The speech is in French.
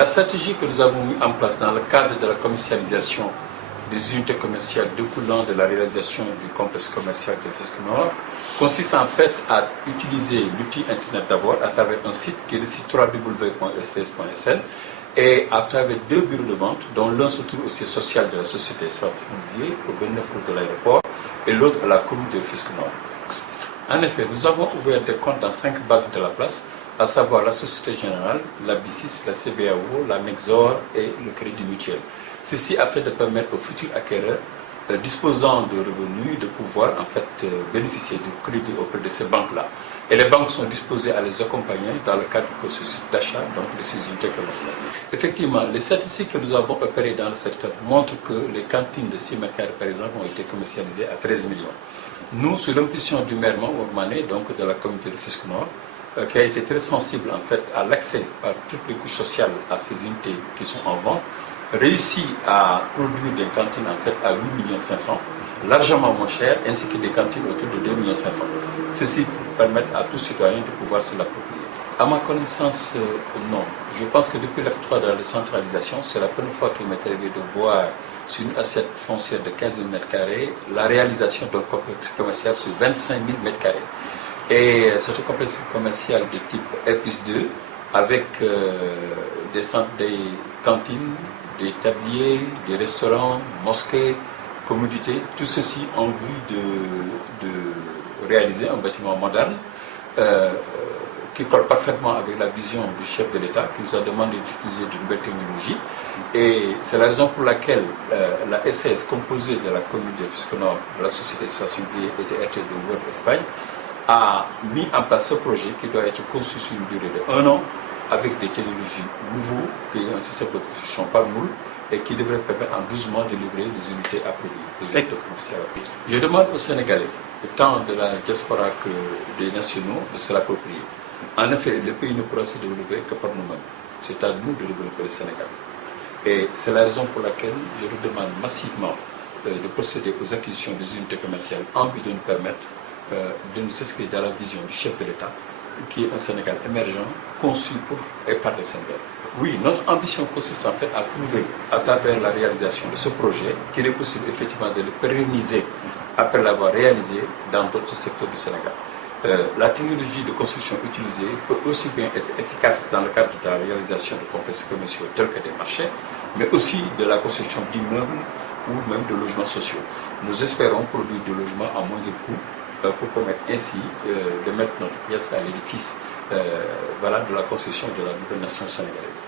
La stratégie que nous avons mise en place dans le cadre de la commercialisation des unités commerciales découlant de la réalisation du complexe commercial de Rufisque Nord consiste en fait à utiliser l'outil Internet d'abord à travers un site qui est le site www.scs.sn et à travers 2 bureaux de vente, dont l'un se trouve au siège social de la société Espace Immobilier, au 29 rue de l'aéroport, et l'autre à la commune de Rufisque Nord. En effet, nous avons ouvert des comptes dans 5 banques de la place, à savoir la Société Générale, la BICIS, la CBAO, la Mexor et le Crédit Mutuel. Ceci afin de permettre aux futurs acquéreurs disposant de revenus de pouvoir en fait bénéficier du crédit auprès de ces banques-là. Et les banques sont disposées à les accompagner dans le cadre du processus d'achat de ces unités commerciales. Effectivement, les statistiques que nous avons opérées dans le secteur montrent que les cantines de 6 mètres carrés, par exemple, ont été commercialisées à 13 millions. Nous, sous l'impulsion du maire Mané, donc de la communauté de Rufisque Nord, qui a été très sensible en fait à l'accès par toutes les couches sociales à ces unités qui sont en vente, réussit à produire des cantines en fait à 8 500 000, largement moins cher, ainsi que des cantines autour de 2 500 000. Ceci pour permettre à tout citoyen de pouvoir se l'approprier. À ma connaissance, non. Je pense que depuis l'acte 3 de la décentralisation, c'est la première fois qu'il m'est arrivé de voir sur une assiette foncière de 15 000 m2 la réalisation d'un complexe commercial sur 25 000 m2. Et c'est un complexe commercial de type R+2 avec des cantines, des tabliers, des restaurants, mosquées, commodités, tout ceci en vue de réaliser un bâtiment moderne qui colle parfaitement avec la vision du chef de l'État qui nous a demandé d'utiliser de nouvelles technologies. Et c'est la raison pour laquelle la SAS, composée de la commune de Rufisque Nord, de la société Espace Immobilier et de RT de World Espagne, a mis en place ce projet qui doit être conçu sur une durée de 1 an avec des technologies nouveaux, qui est un système de construction par moule et qui devrait permettre en 12 mois de livrer des unités approuvées, des unités commerciales approuvées. Je demande aux Sénégalais, tant de la diaspora que des nationaux, de se l'approprier. En effet, le pays ne pourra se développer que par nous-mêmes. C'est à nous de développer le Sénégal. Et c'est la raison pour laquelle je redemande massivement de procéder aux acquisitions des unités commerciales en but de nous permettre de nous inscrire dans la vision du chef de l'État, qui est un Sénégal émergent, conçu pour et par les Sénégalais. Oui, notre ambition consiste en fait à prouver, à travers la réalisation de ce projet, qu'il est possible effectivement de le pérenniser après l'avoir réalisé dans d'autres secteurs du Sénégal. La technologie de construction utilisée peut aussi bien être efficace dans le cadre de la réalisation de complexes commerciaux tels que des marchés, mais aussi de la construction d'immeubles ou même de logements sociaux. Nous espérons produire des logements à moindre coût pour permettre ainsi de mettre notre pièce à l'édifice de la construction de la nouvelle nation sénégalaise.